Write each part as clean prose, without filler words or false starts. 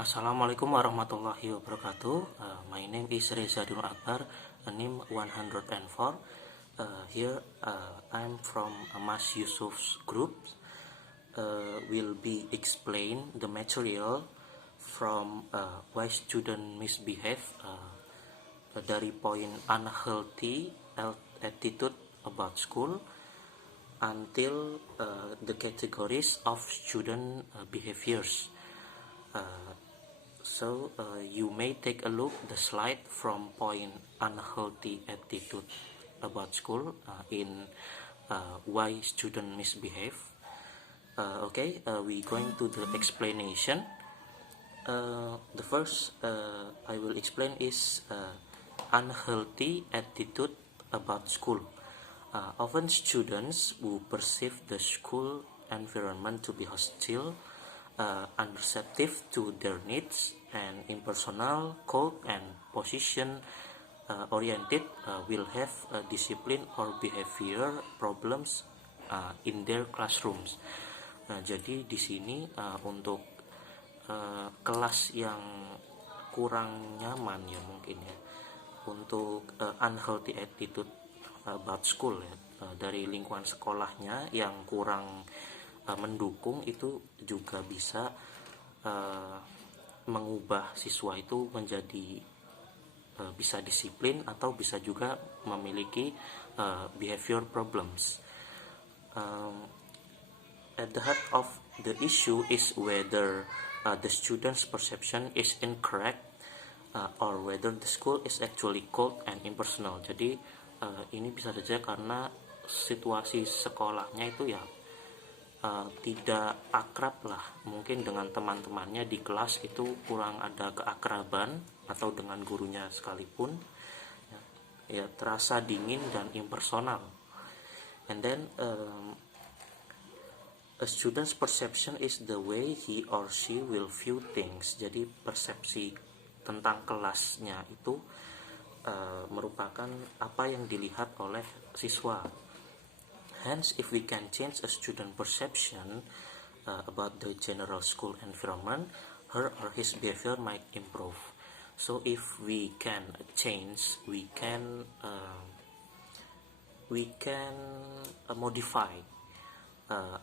Assalamualaikum warahmatullahi wabarakatuh. My name is Reza Dino Akbar, NIM 104. I'm from Mas Yusuf's group. Will be explain the material from why student misbehave dari poin unhealthy attitude about school until the categories of student behaviors. So you may take a look the slide from point unhealthy attitude about school in why student misbehave. We going to the explanation. The first I will explain is unhealthy attitude about school. Often students who perceive the school environment to be hostile, unreceptive to their needs, and impersonal, cold, and position oriented will have discipline or behavior problems in their classrooms. Jadi di sini untuk kelas yang kurang nyaman ya mungkin ya, untuk unhealthy attitude about school ya, dari lingkungan sekolahnya yang kurang mendukung, itu juga bisa mengubah siswa itu menjadi bisa disiplin atau bisa juga memiliki behavior problems. At the heart of the issue is whether the student's perception is incorrect or whether the school is actually cold and impersonal. Jadi ini bisa saja karena situasi sekolahnya itu ya tidak akrab lah, mungkin dengan teman-temannya di kelas itu kurang ada keakraban, atau dengan gurunya sekalipun ya terasa dingin dan impersonal. And then a student's perception is the way he or she will view things. Jadi persepsi tentang kelasnya itu merupakan apa yang dilihat oleh siswa. Hence, if we can change a student perception about the general school environment, her or his behavior might improve. So if we can change, we can modify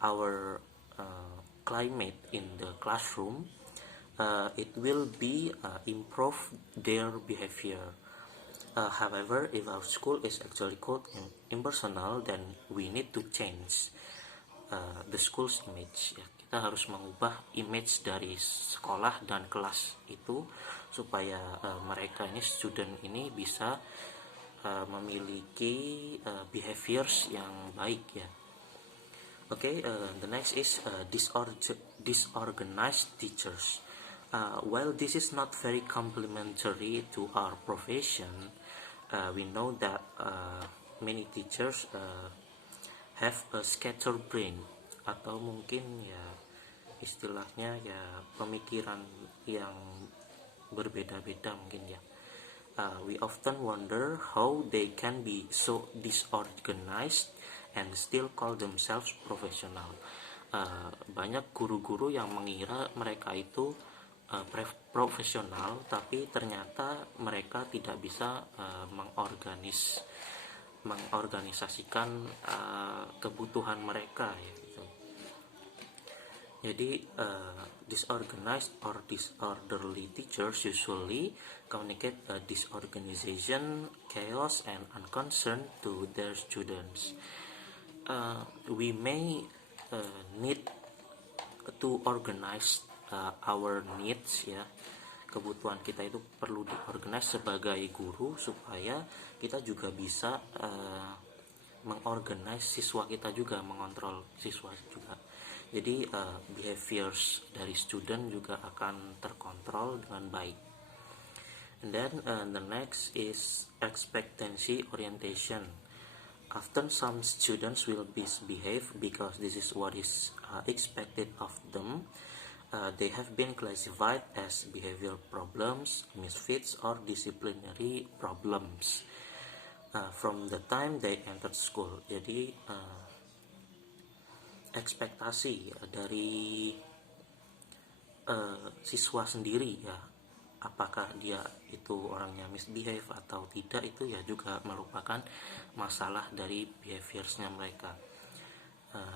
our climate in the classroom, it will be improve their behavior. However, if our school is actually cold and impersonal, then we need to change the school's image. Ya, kita harus mengubah image dari sekolah dan kelas itu supaya mereka ini, student ini, bisa memiliki behaviors yang baik ya. The next is disorganized teachers. While this is not very complementary to our profession, we know that many teachers have a scattered brain, atau mungkin ya istilahnya ya pemikiran yang berbeda-beda mungkin ya. We often wonder how they can be so disorganized and still call themselves professional. Banyak guru-guru yang mengira mereka itu profesional, tapi ternyata mereka tidak bisa mengorganisasikan kebutuhan mereka ya, gitu. Jadi disorganized or disorderly teachers usually communicate disorganization, chaos, and unconcern to their students. We may need to organize our needs ya, kebutuhan kita itu perlu diorganize sebagai guru supaya kita juga bisa mengorganize siswa kita juga, mengontrol siswa juga. Jadi behaviors dari student juga akan terkontrol dengan baik. And then the next is expectancy orientation. Often some students will misbehave because this is what is expected of them. They have been classified as behavioral problems, misfits, or disciplinary problems from the time they entered school. Jadi ekspektasi dari siswa sendiri ya, apakah dia itu orangnya misbehave atau tidak, itu ya juga merupakan masalah dari behaviorsnya mereka.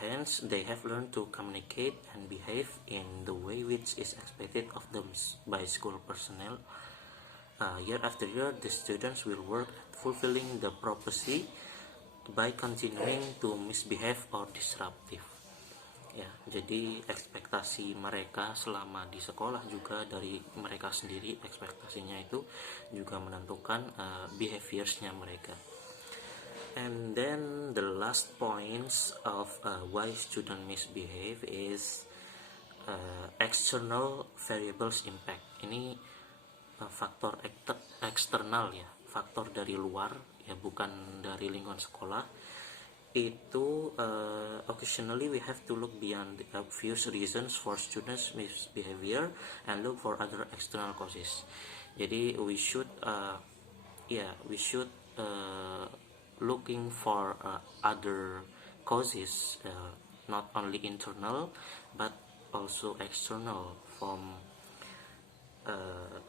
Hence, they have learned to communicate and behave in the way which is expected of them by school personnel. Year after year, the students will work at fulfilling the prophecy by continuing to misbehave or disruptive. Ya, jadi ekspektasi mereka selama di sekolah juga dari mereka sendiri, ekspektasinya itu juga menentukan behaviorsnya mereka. And then the last points of why student misbehave is external variables impact. Ini faktor eksternal ya, faktor dari luar ya, bukan dari lingkungan sekolah. Itu occasionally we have to look beyond the obvious reasons for students misbehavior and look for other external causes. Jadi we should looking for other causes, not only internal but also external from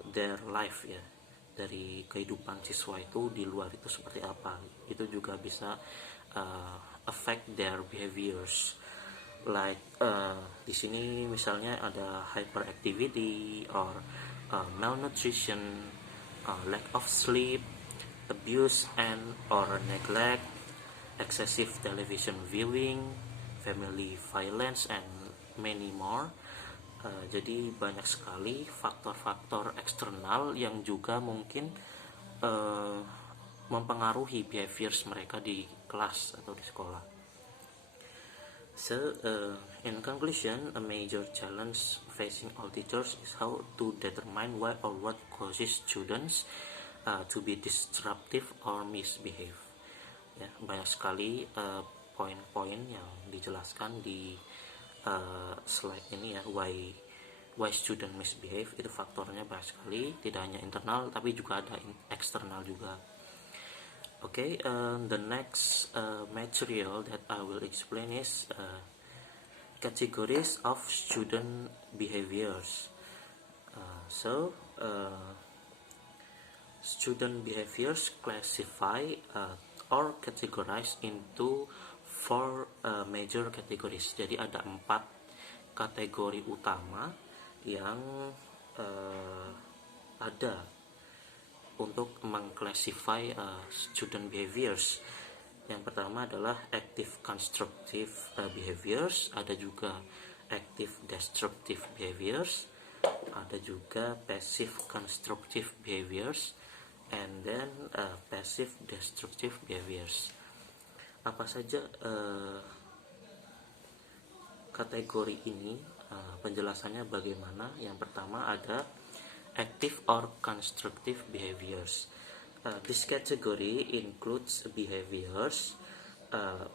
their life ya, dari kehidupan siswa itu di luar itu seperti apa, itu juga bisa affect their behaviors. Like di sini misalnya ada hyperactivity or malnutrition, lack of sleep, abuse and or neglect, excessive television viewing, family violence, and many more. Jadi banyak sekali faktor-faktor eksternal yang juga mungkin mempengaruhi behaviors mereka di kelas atau di sekolah. So, in conclusion, a major challenge facing all teachers is how to determine why or what causes students to be disruptive or misbehave. Ya, banyak sekali poin-poin yang dijelaskan di slide ini ya, why student misbehave, itu faktornya banyak sekali, tidak hanya internal tapi juga ada eksternal juga. Okay, the next material that I will explain is categories of student behaviors. Student behaviors classify or categorized into four major categories. Jadi ada 4 kategori utama yang ada untuk mengclassify student behaviors. Yang pertama adalah active constructive behaviors, ada juga active destructive behaviors, ada juga passive constructive behaviors, and then passive destructive behaviors. Apa saja kategori ini, penjelasannya bagaimana? Yang pertama ada active or constructive behaviors. This category includes behaviors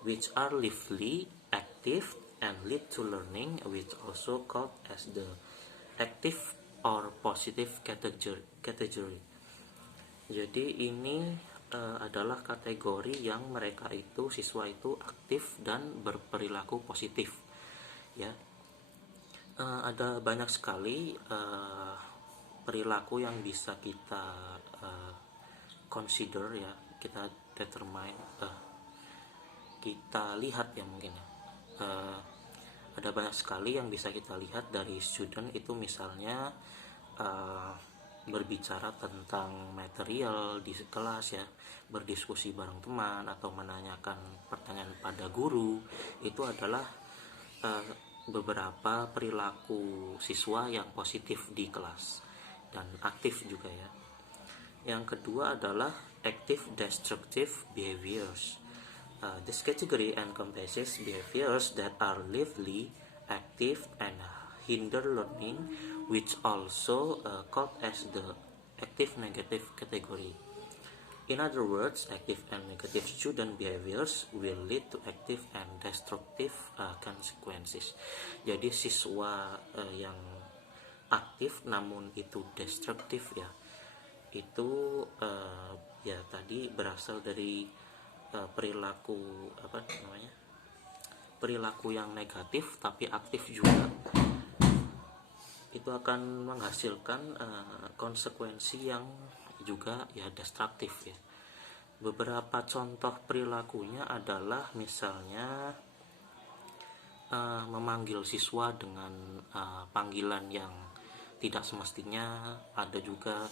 which are lively, active, and lead to learning, which also called as the active or positive category. Jadi ini adalah kategori yang mereka itu, siswa itu aktif dan berperilaku positif ya. Ada banyak sekali perilaku yang bisa kita consider ya, kita determine, kita lihat ya mungkin ya. Ada banyak sekali yang bisa kita lihat dari student itu, misalnya berbicara tentang material di kelas ya, berdiskusi bareng teman atau menanyakan pertanyaan pada guru. Itu adalah beberapa perilaku siswa yang positif di kelas dan aktif juga ya. Yang kedua adalah active destructive behaviors. This category encompasses behaviors that are lively, active, and hinder learning, which also called as the active negative category. In other words, active and negative student behaviors will lead to active and destructive consequences. Jadi siswa yang aktif namun itu destruktif ya, itu ya tadi berasal dari perilaku yang negatif tapi aktif juga. itu akan menghasilkan konsekuensi yang juga ya destruktif ya. Beberapa contoh perilakunya adalah misalnya memanggil siswa dengan panggilan yang tidak semestinya. Ada juga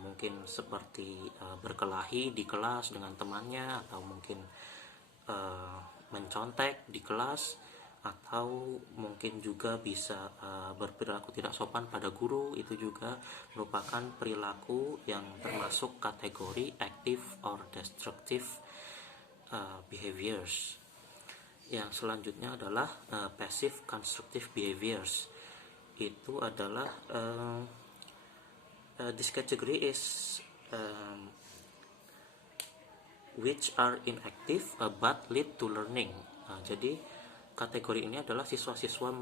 mungkin seperti berkelahi di kelas dengan temannya, atau mungkin mencontek di kelas, atau mungkin juga bisa berperilaku tidak sopan pada guru. Itu juga merupakan perilaku yang termasuk kategori active or destructive behaviors. Yang selanjutnya adalah passive constructive behaviors. Itu adalah this category is which are inactive but lead to learning. Jadi kategori ini adalah siswa-siswa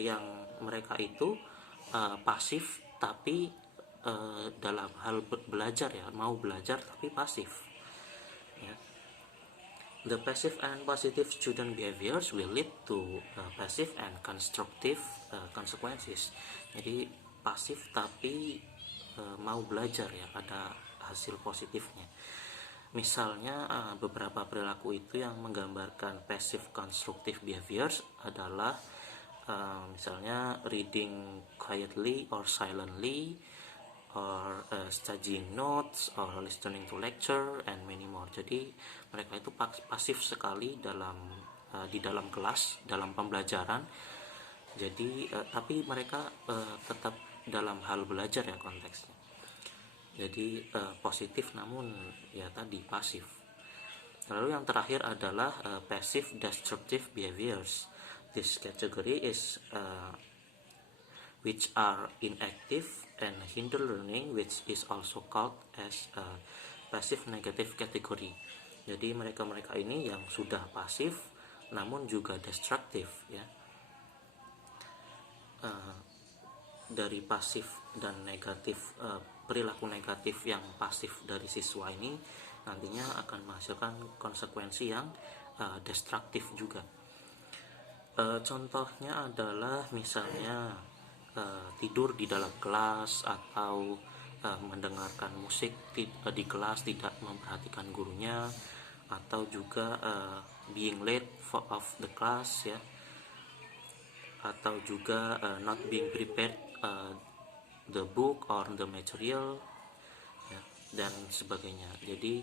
yang mereka itu pasif tapi dalam hal belajar ya, mau belajar tapi pasif ya. The passive and positive student behaviors will lead to passive and constructive consequences. Jadi pasif tapi mau belajar ya, ada hasil positifnya. Misalnya beberapa perilaku itu yang menggambarkan passive constructive behaviors adalah misalnya reading quietly or silently, or studying notes, or listening to lecture, and many more. Jadi mereka itu pasif sekali di dalam kelas, dalam pembelajaran. Jadi tapi mereka tetap dalam hal belajar ya konteksnya. Jadi positif namun ya tadi pasif. Lalu yang terakhir adalah passive destructive behaviors. This category is which are inactive and hinder learning, which is also called as passive negative category. Jadi mereka-mereka ini yang sudah pasif namun juga destruktif ya. Dari pasif dan negatif, perilaku negatif yang pasif dari siswa ini nantinya akan menghasilkan konsekuensi yang destruktif juga. Contohnya adalah misalnya tidur di dalam kelas, atau mendengarkan musik di kelas, tidak memperhatikan gurunya, atau juga being late of the class ya, atau juga not being prepared the book or the material ya, dan sebagainya. Jadi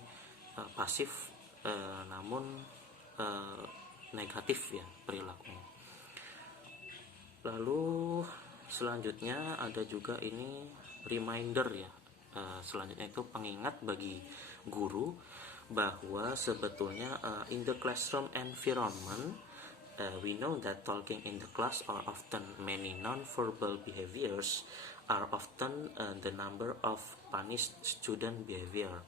pasif namun negatif ya perilakunya. Lalu selanjutnya ada juga ini reminder ya. Selanjutnya itu pengingat bagi guru bahwa sebetulnya in the classroom environment, we know that talking in the class are often many non-verbal behaviors are often the number of punished student behavior.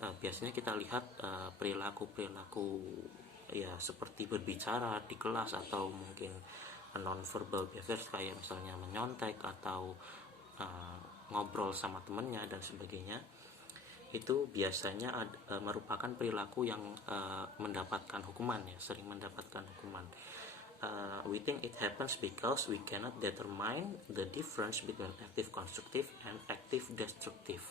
Biasanya kita lihat perilaku-perilaku ya seperti berbicara di kelas, atau mungkin non-verbal behavior kayak misalnya menyontek atau ngobrol sama temennya dan sebagainya. Itu biasanya merupakan perilaku yang mendapatkan hukuman ya, sering mendapatkan hukuman. We think it happens because we cannot determine the difference between active constructive and active destructive.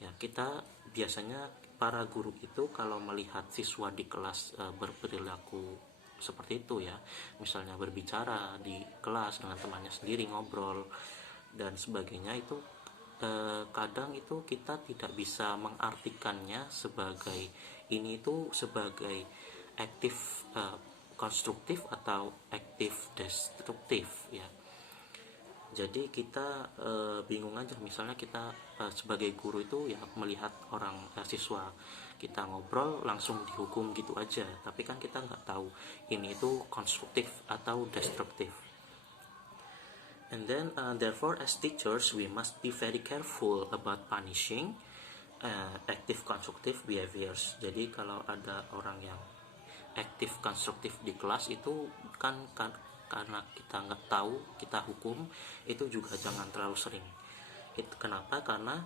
Ya, kita biasanya para guru itu kalau melihat siswa di kelas berperilaku seperti itu ya, misalnya berbicara di kelas dengan temannya sendiri, ngobrol dan sebagainya, itu kadang itu kita tidak bisa mengartikannya sebagai ini itu sebagai aktif konstruktif atau aktif destruktif ya. Jadi kita bingung aja, misalnya kita sebagai guru itu ya melihat orang siswa kita ngobrol langsung dihukum gitu aja, tapi kan kita nggak tahu ini itu konstruktif atau destruktif. And then therefore as teachers we must be very careful about punishing active constructive behaviors. Jadi kalau ada orang yang aktif konstruktif di kelas itu kan karena kita nggak tahu, kita hukum, itu juga jangan terlalu sering. Kenapa? Karena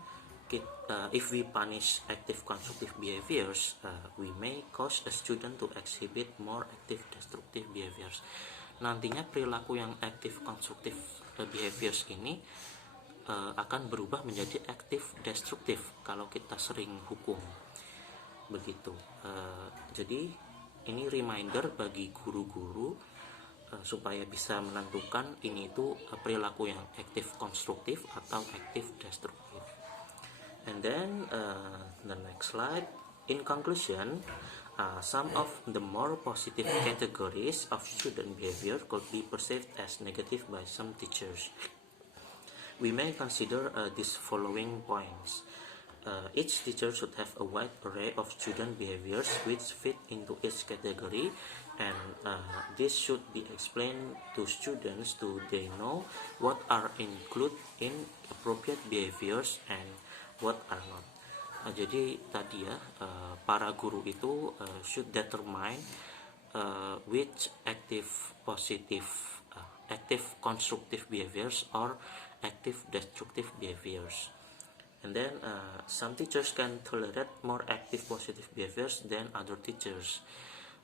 if we punish active constructive behaviors, we may cause a student to exhibit more active destructive behaviors. Nantinya perilaku yang aktif konstruktif behaviors ini akan berubah menjadi active destruktif kalau kita sering hukum, begitu. Jadi ini reminder bagi guru-guru supaya bisa menentukan ini itu perilaku yang aktif konstruktif atau aktif destruktif. And then the next slide. In conclusion, some of the more positive categories of student behavior could be perceived as negative by some teachers. We may consider these following points. Each teacher should have a wide array of student behaviors which fit into each category, and this should be explained to students so they know what are included in appropriate behaviors and what are not. Jadi tadi ya, para guru itu should determine which active positive, active constructive behaviors or active destructive behaviors. And then some teachers can tolerate more active positive behaviors than other teachers.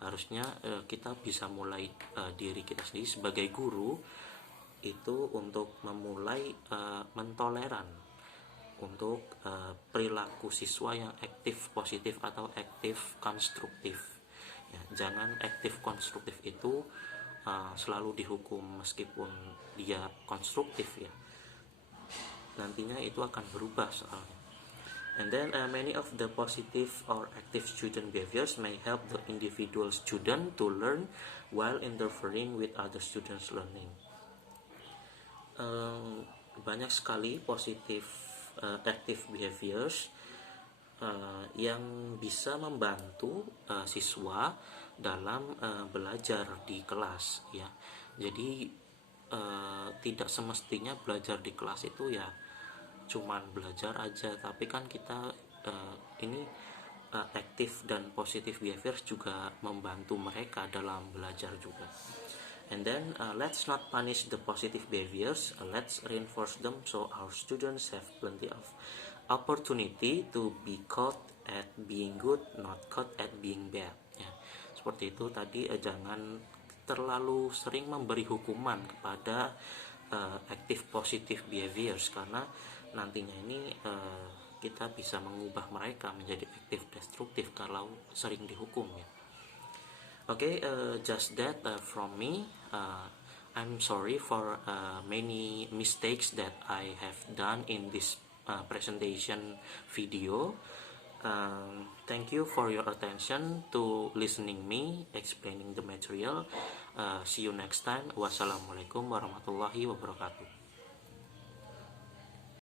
Harusnya kita bisa mulai diri kita sendiri sebagai guru itu untuk memulai mentoleran untuk perilaku siswa yang aktif positif atau aktif konstruktif. Ya, jangan aktif konstruktif itu selalu dihukum meskipun dia konstruktif ya. Nantinya itu akan berubah soalnya. And then many of the positive or active student behaviors may help the individual student to learn while interfering with other students' learning. Banyak sekali positif active behaviors yang bisa membantu siswa dalam belajar di kelas ya. Jadi tidak semestinya belajar di kelas itu ya cuman belajar aja, tapi kan kita ini aktif dan positif behaviors juga membantu mereka dalam belajar juga. And then let's not punish the positive behaviors, let's reinforce them so our students have plenty of opportunity to be caught at being good, not caught at being bad ya. Seperti itu tadi, jangan terlalu sering memberi hukuman kepada active positive behaviors, karena nantinya ini kita bisa mengubah mereka menjadi aktif destruktif kalau sering dihukum ya. Okay, just that from me. I'm sorry for many mistakes that I have done in this presentation video. Thank you for your attention to listening me explaining the material. See you next time. Wassalamualaikum warahmatullahi wabarakatuh.